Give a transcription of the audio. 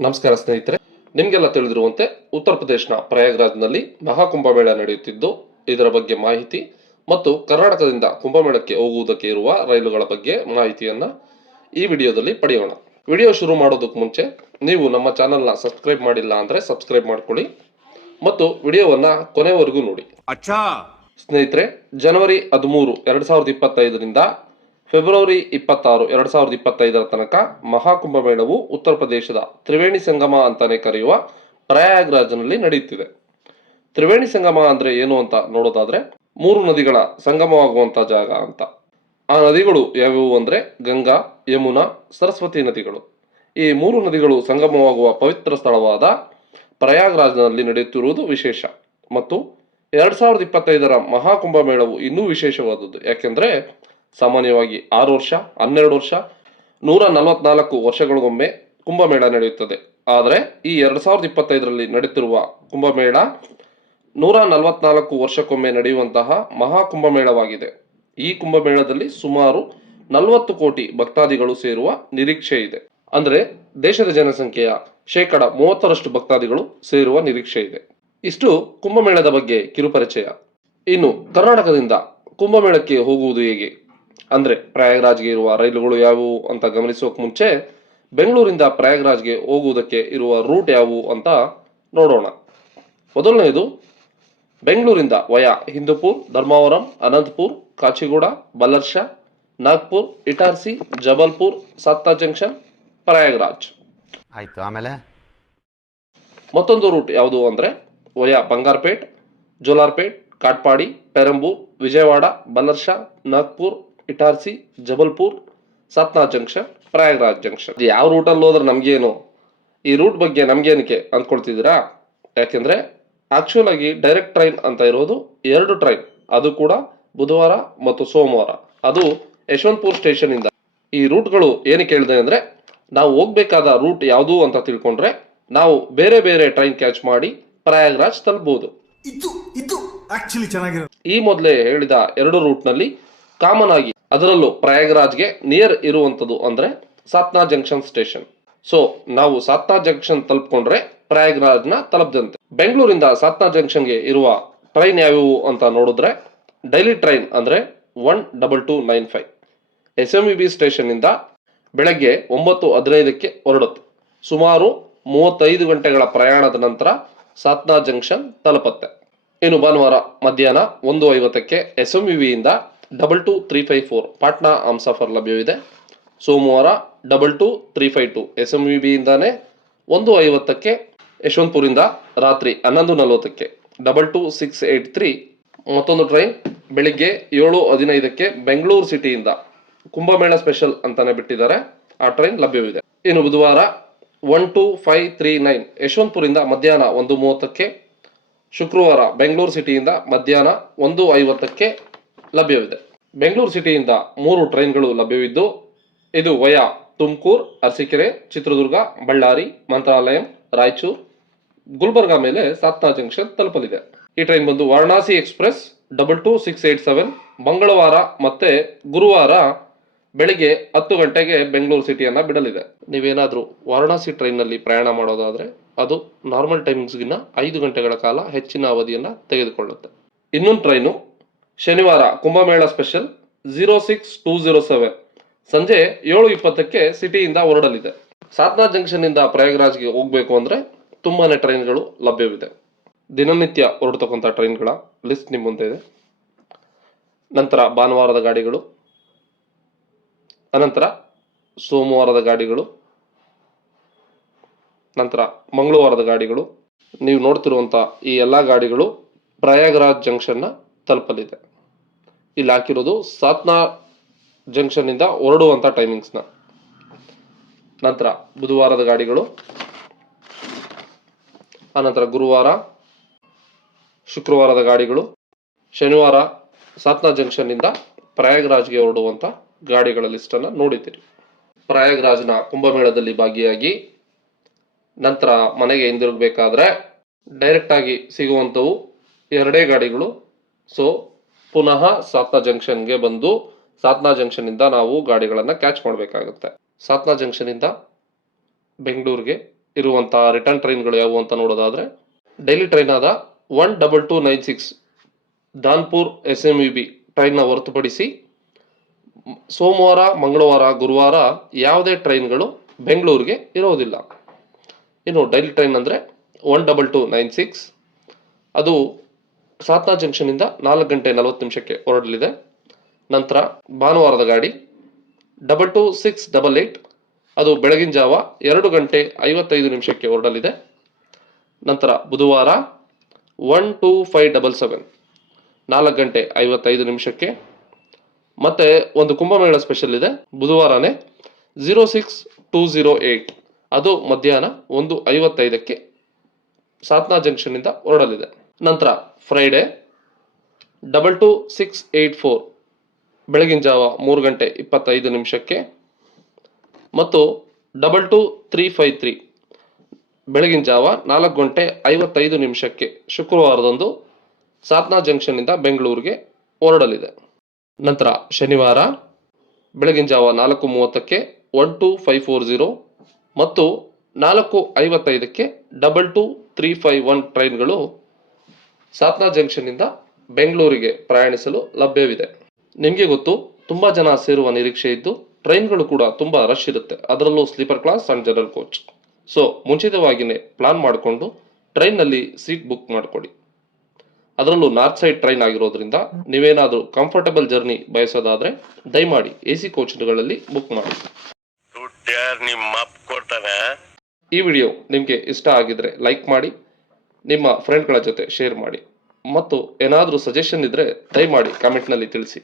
ನಮಸ್ಕಾರ ಸ್ನೇಹಿತರೆ, ನಿಮಗೆಲ್ಲ ತಿಳಿದಿರುವಂತೆ ಉತ್ತರ ಪ್ರದೇಶನ ಪ್ರಯಾಗ್ರಾಜ್ನಲ್ಲಿ ಮಹಾಕುಂಭಮೇಳ ನಡೆಯುತ್ತಿದ್ದು, ಇದರ ಬಗ್ಗೆ ಮಾಹಿತಿ ಮತ್ತು ಕರ್ನಾಟಕದಿಂದ ಕುಂಭಮೇಳಕ್ಕೆ ಹೋಗುವುದಕ್ಕೆ ಇರುವ ರೈಲುಗಳ ಬಗ್ಗೆ ಮಾಹಿತಿಯನ್ನ ಈ ವಿಡಿಯೋದಲ್ಲಿ ಪಡೆಯೋಣ. ವಿಡಿಯೋ ಶುರು ಮಾಡೋದಕ್ಕೆ ಮುಂಚೆ ನೀವು ನಮ್ಮ ಚಾನಲ್ನ ಸಬ್ಸ್ಕ್ರೈಬ್ ಮಾಡಿಲ್ಲ ಅಂದರೆ ಸಬ್ಸ್ಕ್ರೈಬ್ ಮಾಡ್ಕೊಳ್ಳಿ ಮತ್ತು ವಿಡಿಯೋವನ್ನ ಕೊನೆವರೆಗೂ ನೋಡಿ. ಸ್ನೇಹಿತರೆ, ಜನವರಿ 13, 2025ರಿಂದ ಫೆಬ್ರವರಿ 26, 2025 ತನಕ ಮಹಾಕುಂಭಮೇಳವು ಉತ್ತರ ಪ್ರದೇಶದ ತ್ರಿವೇಣಿ ಸಂಗಮ ಅಂತಾನೆ ಕರೆಯುವ ಪ್ರಯಾಗ್ರಾಜ್ನಲ್ಲಿ ನಡೆಯುತ್ತಿದೆ. ತ್ರಿವೇಣಿ ಸಂಗಮ ಅಂದ್ರೆ ಏನು ಅಂತ ನೋಡೋದಾದ್ರೆ, ಮೂರು ನದಿಗಳ ಸಂಗಮವಾಗುವಂತ ಜಾಗ ಅಂತ. ಆ ನದಿಗಳು ಯಾವ್ಯಾವು ಅಂದ್ರೆ ಗಂಗಾ, ಯಮುನಾ, ಸರಸ್ವತಿ ನದಿಗಳು. ಈ ಮೂರು ನದಿಗಳು ಸಂಗಮವಾಗುವ ಪವಿತ್ರ ಸ್ಥಳವಾದ ಪ್ರಯಾಗ್ರಾಜ್ನಲ್ಲಿ ನಡೆಯುತ್ತಿರುವುದು ವಿಶೇಷ. ಮತ್ತು 2025ರ ಮಹಾಕುಂಭಮೇಳವು ಇನ್ನೂ ವಿಶೇಷವಾದದ್ದು. ಯಾಕೆಂದ್ರೆ ಸಾಮಾನ್ಯವಾಗಿ 6 ವರ್ಷ, 12 ವರ್ಷ, 144 ವರ್ಷಗಳಿಗೊಮ್ಮೆ ಕುಂಭಮೇಳ ನಡೆಯುತ್ತದೆ. ಆದರೆ ಈ 2025ರಲ್ಲಿ ನಡೆಯುತ್ತಿರುವ ಕುಂಭಮೇಳ 144 ವರ್ಷಕ್ಕೊಮ್ಮೆ ನಡೆಯುವಂತಹ ಮಹಾಕುಂಭಮೇಳವಾಗಿದೆ. ಈ ಕುಂಭಮೇಳದಲ್ಲಿ ಸುಮಾರು 40 ಕೋಟಿ ಭಕ್ತಾದಿಗಳು ಸೇರುವ ನಿರೀಕ್ಷೆ ಇದೆ. ಅಂದ್ರೆ ದೇಶದ ಜನಸಂಖ್ಯೆಯ 30% ಭಕ್ತಾದಿಗಳು ಸೇರುವ ನಿರೀಕ್ಷೆ ಇದೆ. ಇಷ್ಟು ಕುಂಭಮೇಳದ ಬಗ್ಗೆ ಕಿರುಪರಿಚಯ. ಇನ್ನು ಕರ್ನಾಟಕದಿಂದ ಕುಂಭಮೇಳಕ್ಕೆ ಹೋಗುವುದು ಹೇಗೆ ಅಂದ್ರೆ, ಪ್ರಯಾಗ್ರಾಜ್ಗೆ ಇರುವ ರೈಲುಗಳು ಯಾವುವು ಅಂತ ಗಮನಿಸೋಕೆ ಮುಂಚೆ ಬೆಂಗಳೂರಿಂದ ಪ್ರಯಾಗ್ರಾಜ್ಗೆ ಹೋಗುವುದಕ್ಕೆ ಇರುವ ರೂಟ್ ಯಾವುವು ಅಂತ ನೋಡೋಣ. ಮೊದಲನೆಯದು ಬೆಂಗಳೂರಿಂದ ವಯಾ ಹಿಂದೂಪುರ್, ಧರ್ಮಾವರಂ, ಅನಂತಪುರ್, ಕಾಚಿಗೂಡ, ಬಲ್ಲರ್ಷ, ನಾಗ್ಪುರ್, ಇಟಾರ್ಸಿ, ಜಬಲ್ಪುರ್, ಸಾತ್ನಾ ಜಂಕ್ಷನ್, ಪ್ರಯಾಗ್ರಾಜ್. ಆಯ್ತು, ಆಮೇಲೆ ಮತ್ತೊಂದು ರೂಟ್ ಯಾವುದು ಅಂದ್ರೆ via Bangarapet, Jolarpet, Katpadi, Perambur, Vijayawada, Ballarshah, Nagpur, Itarsi, Jabalpur, Satna junction, Prayagraj junction. ಯಾವ ರೂಟಲ್ಲಿ ಹೋದ್ರೆ ನಮ್ಗೇನು, ಈ ರೂಟ್ ಬಗ್ಗೆ ನಮ್ಗೇನಕ್ಕೆ ಅಂದ್ಕೊಳ್ತಿದ್ದೀರಾ? ಯಾಕೆಂದ್ರೆ ಆಕ್ಚುಲ್ ಆಗಿ ಡೈರೆಕ್ಟ್ ಟ್ರೈನ್ ಅಂತ ಇರೋದು 2 ಟ್ರೈನ್, ಅದು ಕೂಡ ಬುಧವಾರ ಮತ್ತು ಸೋಮವಾರ. ಅದು ಯಶವಂತಪುರ್ ಸ್ಟೇಷನ್ ಇಂದ. ಈ ರೂಟ್ಗಳು ಏನಕ್ಕೆ ಹೇಳಿದೆ ಅಂದ್ರೆ, ನಾವು ಹೋಗ್ಬೇಕಾದ ರೂಟ್ ಯಾವುದು ಅಂತ ತಿಳ್ಕೊಂಡ್ರೆ ನಾವು ಬೇರೆ ಬೇರೆ ಟ್ರೈನ್ ಕ್ಯಾಚ್ ಮಾಡಿ ಪ್ರಯಾಗ್ರಾಜ್ ತಲುಪಬಹುದು. ಈ ಮೊದಲೇ ಹೇಳಿದ 2 ರೂಟ್ ನಲ್ಲಿ ಕಾಮನ್ ಆಗಿ, ಅದರಲ್ಲೂ ಪ್ರಯಾಗ್ರಾಜ್ಗೆ ನಿಯರ್ ಇರುವಂತದ್ದು ಅಂದ್ರೆ ಸಾತ್ನಾ ಜಂಕ್ಷನ್ ಸ್ಟೇಷನ್. ಸೊ ನಾವು ಸಾತ್ನಾ ಜಂಕ್ಷನ್ ತಲುಪ್ಕೊಂಡ್ರೆ ಪ್ರಯಾಗ್ರಾಜ್ನ ತಲುಪದಂತೆ. ಬೆಂಗಳೂರಿಂದ ಸಾತ್ನಾ ಜಂಕ್ಷನ್ಗೆ ಇರುವ ಟ್ರೈನ್ ಯಾವ್ಯಾವು ಅಂತ ನೋಡಿದ್ರೆ, ಡೈಲಿ ಟ್ರೈನ್ ಅಂದ್ರೆ 12295 SMVB ಸ್ಟೇಷನ್ ಇಂದ ಬೆಳಗ್ಗೆ 9:15ಕ್ಕೆ ಹೊರಡುತ್ತೆ. ಸುಮಾರು 35 ಗಂಟೆಗಳ ಪ್ರಯಾಣದ ನಂತರ ಸಾತ್ನಾ ಜಂಕ್ಷನ್ ತಲುಪುತ್ತೆ. ಇನ್ನು ಭಾನುವಾರ ಮಧ್ಯಾಹ್ನ 1:50ಕ್ಕೆ SMVB ಇಂದ 22354 ಪಾಟ್ನಾ ಹಮ್ಸಫರ್ ಲಭ್ಯವಿದೆ. ಸೋಮವಾರ 22352 SMVB ಇಂದಾನೆ 1:50ಕ್ಕೆ ಯಶವಂತಪುರಿಂದ ರಾತ್ರಿ 11:40ಕ್ಕೆ 22683. ಮತ್ತೊಂದು ಟ್ರೈನ್ ಬೆಳಿಗ್ಗೆ 7:15ಕ್ಕೆ ಬೆಂಗಳೂರು ಸಿಟಿಯಿಂದ ಕುಂಭಮೇಳ ಸ್ಪೆಷಲ್ ಅಂತಾನೆ ಬಿಟ್ಟಿದ್ದಾರೆ, ಆ ಟ್ರೈನ್ ಲಭ್ಯವಿದೆ. ಇನ್ನು ಬುಧವಾರ 12539 ಯಶವಂತಪುರಿಂದ ಮಧ್ಯಾಹ್ನ 1:30ಕ್ಕೆ, ಶುಕ್ರವಾರ ಬೆಂಗಳೂರು ಸಿಟಿಯಿಂದ ಮಧ್ಯಾಹ್ನ 1:50ಕ್ಕೆ ಲಭ್ಯವಿದೆ. ಬೆಂಗಳೂರು ಸಿಟಿಯಿಂದ 3 ಟ್ರೈನ್ಗಳು ಲಭ್ಯವಿದ್ದು, ಇದು ವಯಾ ತುಮಕೂರು, ಅರಸೀಕೆರೆ, ಚಿತ್ರದುರ್ಗ, ಬಳ್ಳಾರಿ, ಮಂತ್ರಾಲಯಂ, ರಾಯಚೂರು, ಗುಲ್ಬರ್ಗಾ ಮೇಲೆ ಸಾತ್ನಾ ಜಂಕ್ಷನ್ ತಲುಪಲಿದೆ. ಈ ಟ್ರೈನ್ ಬಂದು ವಾರಣಾಸಿ ಎಕ್ಸ್ಪ್ರೆಸ್ 22687 ಮಂಗಳವಾರ ಮತ್ತೆ ಗುರುವಾರ ಬೆಳಿಗ್ಗೆ 10 ಗಂಟೆಗೆ ಬೆಂಗಳೂರು ಸಿಟಿಯನ್ನ ಬಿಡಲಿದೆ. ನೀವೇನಾದ್ರೂ ವಾರಣಾಸಿ ಟ್ರೈನ್ನಲ್ಲಿ ಪ್ರಯಾಣ ಮಾಡೋದಾದ್ರೆ ಅದು ನಾರ್ಮಲ್ ಟೈಮಿಂಗ್ಸ್ಗಿನ್ನ 5 ಗಂಟೆಗಳ ಕಾಲ ಹೆಚ್ಚಿನ ಅವಧಿಯನ್ನ ತೆಗೆದುಕೊಳ್ಳುತ್ತೆ. ಇನ್ನೊಂದು ಟ್ರೈನು ಶನಿವಾರ ಕುಂಭಮೇಳ ಸ್ಪೆಷಲ್ 06207 ಸಂಜೆ 7:20ಕ್ಕೆ ಸಿಟಿಯಿಂದ ಹೊರಡಲಿದೆ. ಸಾತ್ನಾ ಜಂಕ್ಷನ್ ಇಂದ ಪ್ರಯಾಗ್ರಾಜ್ಗೆ ಹೋಗಬೇಕು ಅಂದ್ರೆ ತುಂಬಾನೇ ಟ್ರೈನ್ಗಳು ಲಭ್ಯವಿದೆ. ದಿನನಿತ್ಯ ಹೊರಡತಕ್ಕಂಥ ಟ್ರೈನ್ಗಳ ಲಿಸ್ಟ್ ನಿಮ್ಮ ಮುಂದೆ ಇದೆ. ನಂತರ ಭಾನುವಾರದ ಗಾಡಿಗಳು, ಅನಂತರ ಸೋಮವಾರದ ಗಾಡಿಗಳು, ನಂತರ ಮಂಗಳವಾರದ ಗಾಡಿಗಳು. ನೀವು ನೋಡ್ತಿರುವಂಥ ಈ ಎಲ್ಲ ಗಾಡಿಗಳು ಪ್ರಯಾಗ್ರಾಜ್ ಜಂಕ್ಷನ್ನ ತಲುಪಲಿದೆ. ಇಲ್ಲಿ ಹಾಕಿರೋದು ಸಾತ್ನಾ ಜಂಕ್ಷನ್ ಇಂದ ಹೊರಡುವಂಥ ಟೈಮಿಂಗ್ಸ್ನ. ನಂತರ ಬುಧವಾರದ ಗಾಡಿಗಳು, ಆನಂತರ ಗುರುವಾರ, ಶುಕ್ರವಾರದ ಗಾಡಿಗಳು, ಶನಿವಾರ ಸಾತ್ನಾ ಜಂಕ್ಷನ್ ಇಂದ ಪ್ರಯಾಗ್ರಾಜ್ಗೆ ಹೊರಡುವಂಥ ಗಾಡಿಗಳ ಲಿಸ್ಟನ್ನು ನೋಡಿದ್ದೀರಿ. ಪ್ರಯಾಗ್ರಾಜ್ನ ಕುಂಭಮೇಳದಲ್ಲಿ ಭಾಗಿಯಾಗಿ ನಂತರ ಮನೆಗೆ ಹಿಂದಿರುಗಬೇಕಾದ್ರೆ ಡೈರೆಕ್ಟ್ ಆಗಿ ಸಿಗುವಂಥವು 2 ಗಾಡಿಗಳು. ಸೊ ಪುನಃ ಸಾತ್ನಾ ಜಂಕ್ಷನ್ಗೆ ಬಂದು ಸಾತ್ನಾ ಜಂಕ್ಷನ್ ಇಂದ ನಾವು ಗಾಡಿಗಳನ್ನು ಕ್ಯಾಚ್ ಮಾಡಬೇಕಾಗುತ್ತೆ. ಸಾತ್ನಾ ಜಂಕ್ಷನ್ ಇಂದ ಬೆಂಗಳೂರಿಗೆ ಇರುವಂಥ ರಿಟರ್ನ್ ಟ್ರೈನ್ಗಳು ಯಾವುವು ಅಂತ ನೋಡೋದಾದರೆ, ಡೈಲಿ ಟ್ರೈನ್ ಆದ 12296 ದಾನ್ಪುರ್ SMUB ಟ್ರೈನ್ನ ಹೊರತುಪಡಿಸಿ ಸೋಮವಾರ, ಮಂಗಳವಾರ, ಗುರುವಾರ ಯಾವುದೇ ಟ್ರೈನ್ಗಳು ಬೆಂಗಳೂರಿಗೆ ಇರೋದಿಲ್ಲ. ಇನ್ನು ಡೈಲಿ ಟ್ರೈನ್ ಅಂದರೆ 12296, ಅದು ಸಾತ್ನಾ ಜಂಕ್ಷನಿಂದ 4 ಗಂಟೆ 40 ನಿಮಿಷಕ್ಕೆ ಹೊರಡಲಿದೆ. ನಂತರ ಭಾನುವಾರದ ಗಾಡಿ 22688, ಅದು ಬೆಳಗಿನ ಜಾವ 2 ಗಂಟೆ 55 ನಿಮಿಷಕ್ಕೆ ಹೊರಡಲಿದೆ. ನಂತರ ಬುಧವಾರ 12577, 4 ಗಂಟೆ 55 ನಿಮಿಷಕ್ಕೆ. ಮತ್ತು ಒಂದು ಕುಂಭಮೇಳ ಸ್ಪೆಷಲ್ ಇದೆ ಬುಧವಾರನೇ, 06208, ಅದು ಮಧ್ಯಾಹ್ನ 1:55ಕ್ಕೆ ಸಾತ್ನಾ ಜಂಕ್ಷನ್ನಿಂದ ಹೊರಡಲಿದೆ. ನಂತರ ಫ್ರೈಡೆ 22684, ಬೆಳಗಿನ ಜಾವ 3 ಗಂಟೆ 25 ನಿಮಿಷಕ್ಕೆ. ಮತ್ತು 22353, ಬೆಳಗಿನ ಜಾವ 4 ಗಂಟೆ 55 ನಿಮಿಷಕ್ಕೆ ಶುಕ್ರವಾರದಂದು ಸಾತ್ನಾ ಜಂಕ್ಷನ್ನಿಂದ ಬೆಂಗಳೂರಿಗೆ ಹೊರಡಲಿದೆ. ನಂತರ ಶನಿವಾರ ಬೆಳಗಿನ ಜಾವ 4:30ಕ್ಕೆ 12540 ಮತ್ತು 4:55ಕ್ಕೆ 22351 ಟ್ರೈನ್ಗಳು ಸಾತ್ನಾ ಜಂಕ್ಷನ್ನಿಂದ ಬೆಂಗಳೂರಿಗೆ ಪ್ರಯಾಣಿಸಲು ಲಭ್ಯವಿದೆ. ನಿಮಗೆ ಗೊತ್ತು, ತುಂಬ ಜನ ಸೇರುವ ನಿರೀಕ್ಷೆ ಇದ್ದು ಟ್ರೈನ್ಗಳು ಕೂಡ ತುಂಬ ರಶ್ ಇರುತ್ತೆ, ಅದರಲ್ಲೂ sleeper class and general coach. So ಮುಂಚಿತವಾಗಿಯೇ ಪ್ಲಾನ್ ಮಾಡಿಕೊಂಡು ಟ್ರೈನ್ನಲ್ಲಿ ಸೀಟ್ ಬುಕ್ ಮಾಡಿಕೊಡಿ. ಅದರಲ್ಲೂ ನಾರ್ತ್ ಸೈಡ್ ಟ್ರೈನ್ ಆಗಿರೋದ್ರಿಂದ ನೀವೇನಾದರೂ ಕಂಫರ್ಟಬಲ್ ಜರ್ನಿ ಬಯಸೋದಾದರೆ ದಯಮಾಡಿ AC ಕೋಚ್ಗಳಲ್ಲಿ ಬುಕ್ ಮಾಡಿ. ಈ ವಿಡಿಯೋ ನಿಮಗೆ ಇಷ್ಟ ಆಗಿದ್ರೆ ಲೈಕ್ ಮಾಡಿ, ನಿಮ್ಮ ಫ್ರೆಂಡ್ಗಳ ಜೊತೆ ಶೇರ್ ಮಾಡಿ, ಮತ್ತು ಏನಾದರೂ ಸಜೆಷನ್ ಇದ್ದರೆ ದಯಮಾಡಿ ಕಾಮೆಂಟ್ನಲ್ಲಿ ತಿಳಿಸಿ.